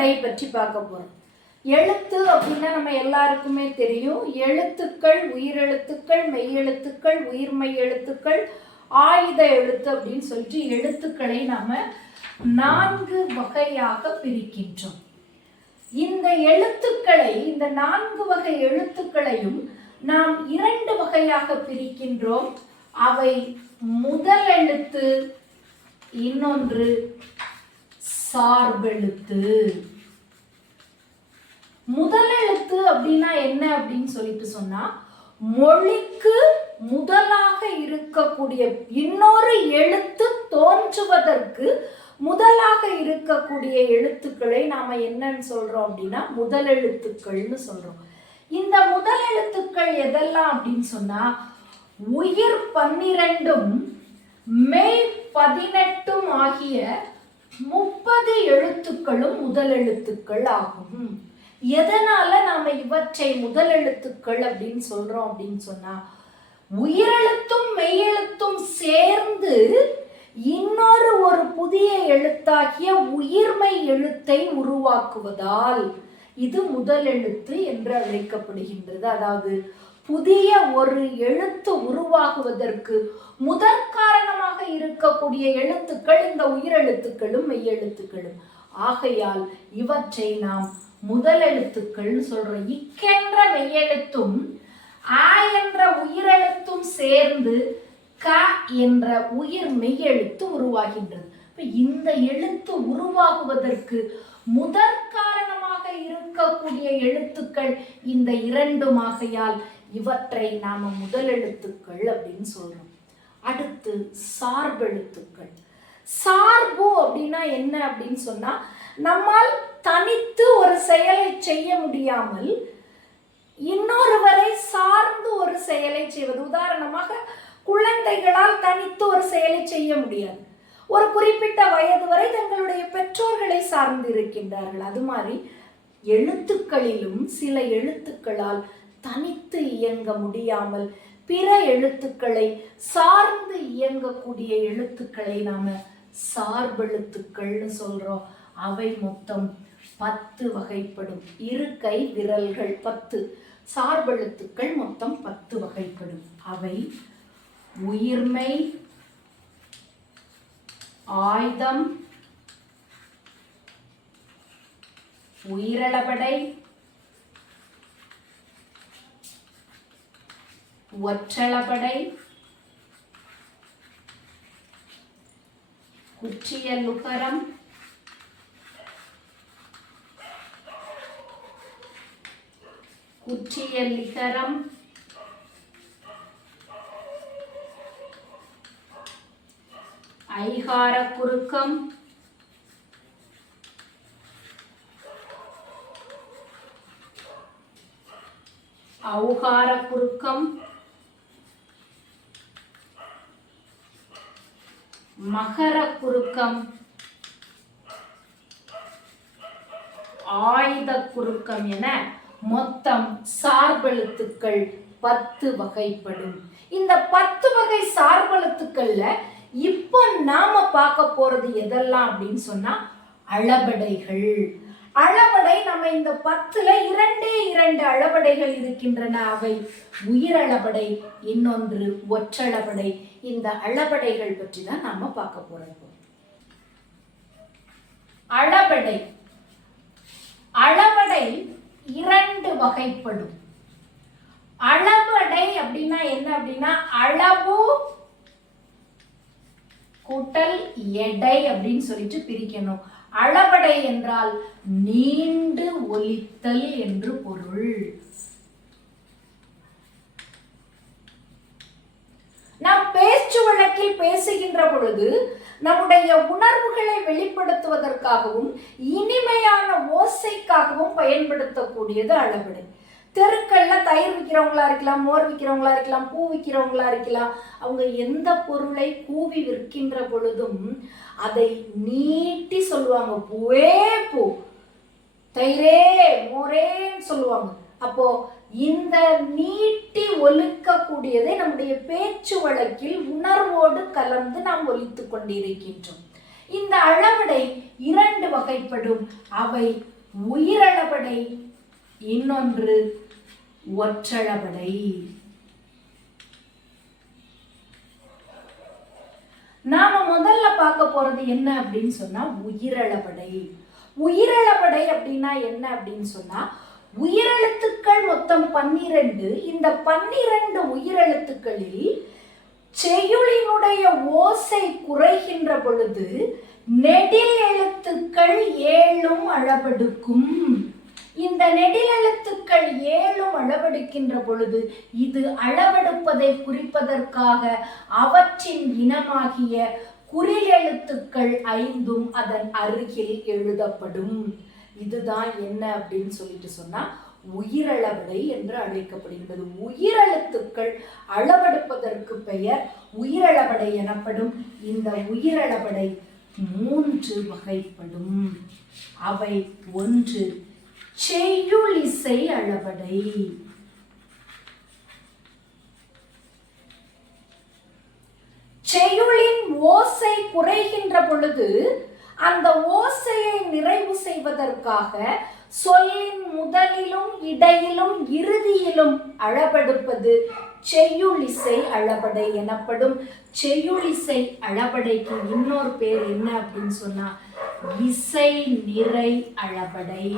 படை பற்றி பார்க்க போறோம். எழுத்து அப்படின்னா நம்ம எல்லாருக்குமே தெரியும். எழுத்துக்கள், உயிரெழுத்துக்கள், மெய்யெழுத்துக்கள், உயிர்மெய் எழுத்துக்கள், ஆயுத எழுத்து அப்படின்னு சொல்லிட்டு எழுத்துக்களை நாம 4 வகையாக பிரிக்கின்றோம். இந்த எழுத்துக்களை, இந்த 4 வகை எழுத்துக்களையும் நாம் 2 வகையாக பிரிக்கின்றோம். அவை முதல் எழுத்து, இன்னொன்று சார்பெழுத்து. முதல் எழுத்து அப்படின்னா என்ன அப்படின்னு சொல்லிட்டு சொன்னா, மொழிக்கு முதலாக இருக்கக்கூடிய இன்னொரு எழுத்து தோன்றுவதற்கு முதலாக இருக்கக்கூடிய எழுத்துக்களை நாம என்னன்னு சொல்றோம் அப்படின்னா முதல் எழுத்துக்கள்னு சொல்றோம். இந்த முதல் எழுத்துக்கள் எதெல்லாம் அப்படின்னு சொன்னா, உயிர் 12ம் மெய் 18ம் ஆகிய 30 எழுத்துக்களும் முதல் எழுத்துக்கள் ஆகும். எதனால நாம இவற்றை முதல் எழுத்துக்கள் அப்படின்னு சொல்றோம் அப்படின்னு சொன்னா, உயிரெழுத்தும் மெய்யெழுத்தும் சேர்ந்து இன்னொரு ஒரு புதிய எழுத்தாகிய உயிர்மெய் எழுத்தை உருவாக்குவதால் இது முதல் எழுத்து என்று அழைக்கப்படுகின்றது. அதாவது புதிய ஒரு எழுத்து உருவாகுவதற்கு முதற் காரணமாக இருக்கக்கூடிய எழுத்துக்கள் இந்த உயிரெழுத்துக்களும் மெய்யெழுத்துக்களும். ஆகையால் இவற்றை நாம் முதல் எழுத்துக்கள் சொல்றோம். இக்கென்ற மெய்யெழுத்தும் ஆ என்ற உயிரெழுத்தும் சேர்ந்து க என்ற உயிர் மெய்யெழுத்து உருவாகின்றது. இந்த எழுத்து உருவாகுவதற்கு முதற் காரணமாக இருக்கக்கூடிய எழுத்துக்கள் இந்த 2 ஆகையால் இவற்றை நாம முதல் எழுத்துக்கள் அப்படின்னு சொல்றோம். அடுத்து சார்பெழுத்துக்கள். சார்பு அப்படின்னா என்ன அப்படின்னு சொன்னா, நம்மால் தனித்து ஒரு செயலை செய்ய முடியாமல் இன்னொருவரை சார்ந்து ஒரு செயலை செய்வது. உதாரணமாக, குழந்தைகளால் தனித்து ஒரு செயலை செய்ய முடியாது. ஒரு குறிப்பிட்ட வயது வரை தங்களுடைய பெற்றோர்களை சார்ந்து இருக்கின்றார்கள். அது மாதிரி எழுத்துக்களிலும் சில எழுத்துக்களால் தனித்து இயங்க முடியாமல் பிற எழுத்துக்களை சார்ந்து இயங்கக்கூடிய எழுத்துக்களை நாம சார்பெழுத்துக்கள்னு சொல்றோம். அவை மொத்தம் 10 வகைப்படும். இருக்கை விரல்கள் 10. சார்பெழுத்துக்கள் மொத்தம் 10 வகைப்படும். அவை உயிர்மெய், ஆய்தம், உயிரளபடை, ஒற்றளபடை, குற்றியலுகரம், குற்றியலிகரம், ஐகார குறுக்கம், ஔகார குறுக்கம், மகர குறுக்கம், ஆயுத குறுக்கம் என மொத்தம் சார்பெழுத்துக்கள் 10 வகைப்படும். இந்த 10 வகை சார்பெழுத்துக்கள்ல இப்போ நாம பார்க்க போறது எதெல்லாம் அப்படின்னு சொன்னா, அளபடைகள். அளபடை நம்ம இந்த 10ல 2 அளபடைகள் இருக்கின்றன. அவை உயிரளபடை, இன்னொன்று ஒற்றளபடை. இந்த அளபடைகள் பற்றி தான் நாம பார்க்க போறோம். அளபடை. அளபடை 2 வகைப்படும். அளபடை அப்படின்னா என்ன அப்படின்னா, அளவு கூட்டல் எடை அப்படின்னு சொல்லிட்டு பிரிக்கணும். அளபடை என்றால் நீண்டு ஒலித்தல் என்று பொருள். நாம் பேச்சு வழக்கில் பேசுகின்ற பொழுது நம்முடைய உணர்வுகளை வெளிப்படுத்துவதற்காகவும் இனிமையான ஓசைக்காகவும் பயன்படுத்தக்கூடியது அளபடை. தெருக்கள்ல தயிர் விற்கிறவங்களா இருக்கலாம், மோர் விற்கிறவங்களா இருக்கலாம், பூ விற்கிறவங்களா இருக்கலாம். அவங்க எந்த பொருளை கூவி விற்கின்ற பொழுதும் அதை நீட்டி சொல்லுவாங்க. பூவே பூ, தயிரே மோரேன்னு சொல்லுவாங்க. அப்போ இந்த நீட்டி ஒலிக்கக்கூடியதை நம்முடைய பேச்சு வழக்கில் உணர்வோடு கலந்து நாம் ஒலித்து கொண்டிருக்கின்றோம். இந்த அளபடை இரண்டு வகைப்படும். அவை உயிரளபடை, இன்னொன்று ஒற்றளபடை. நாம முதல்ல பார்க்க போறது என்ன அப்படின்னு சொன்னா உயிரளபடை. உயிரளபடை அப்படின்னா என்ன அப்படின்னு சொன்னா, உயிரெழுத்துக்கள் மொத்தம் 12. இந்த 12 உயிரெழுத்துக்களில் செய்யுளினுடைய ஓசை குறைகின்ற பொழுது நெடில் எழுத்துக்கள் 7 அளவெடுக்கும். இந்த நெடில் எழுத்துக்கள் 7 அளவெடுக்கின்ற பொழுது இது அளவெடுப்பதை குறிப்பதற்காக அவற்றின் இனமாகிய குறில் எழுத்துக்கள் 5 அதன் அருகில் எழுதப்படும். இதுதான் என்ன அப்படின்னு சொல்லிட்டு சொன்னா உயிரளபடை என்று அழைக்கப்படுகிறது. உயிரெழுத்துக்கள் அளவெடுப்பதற்கு பெயர் உயிரளபடை எனப்படும். இந்த உயிரளபடை 3 வகைப்படும். அவை: 1 செய்யுளிசை அளபடை. செய்யுளின் ஓசை குறைகின்ற பொழுது அந்த ஓசையை நிறைவு செய்வதற்காக சொல்லின் முதலிலும் இடையிலும் இறுதியிலும் அளபெடுப்பது செய்யுளிசை அளபடை எனப்படும். செய்யுளிசை அளபடைக்கு இன்னொரு பேர் என்ன அப்படின்னு சொன்னா இசை நிறை அளபடை.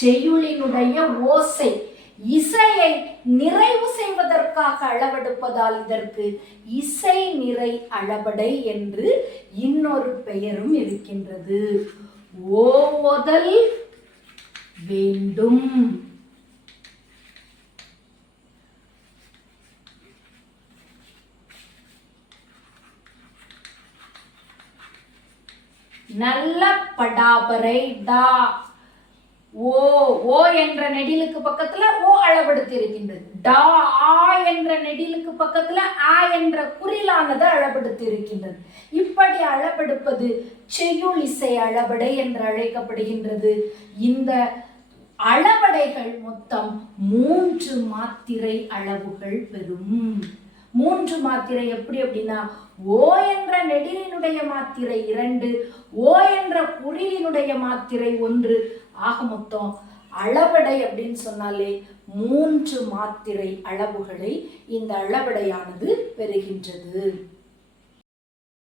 செய்யுளினுடைய ஓசை இசையை நிறைவு செய்வதற்காக அளவெடுப்பதால் இதற்கு இசை நிறை அளபடை என்று இன்னொரு பெயரும் இருக்கின்றது. ஓதல் வேண்டும். நல்ல படாபரை டா. ஓ என்ற நெடிலுக்கு பக்கத்துல ஓ அளவெடுத்து இருக்கின்றது. டா ஆ என்ற நெடிலுக்கு பக்கத்துல ஆ என்ற குறிலானது அளவெடுத்து இருக்கின்றது. இப்படி அளவெடுப்பது செய்யுளிசை அளபடை என்று அழைக்கப்படுகின்றது. இந்த அளபடைகள் மொத்தம் 3 மாத்திரை அளவுகள் பெறும். 3 மாத்திரை எப்படி அப்படின்னா, ஓ என்ற நெடிலினுடைய மாத்திரை 2, ஓ என்ற குறிலினுடைய மாத்திரை 1. ஆக மொத்தம் அளபடை அப்படின்னு சொன்னாலே 3 மாத்திரை அளவுகளை இந்த அளபடையானது பெறுகின்றது.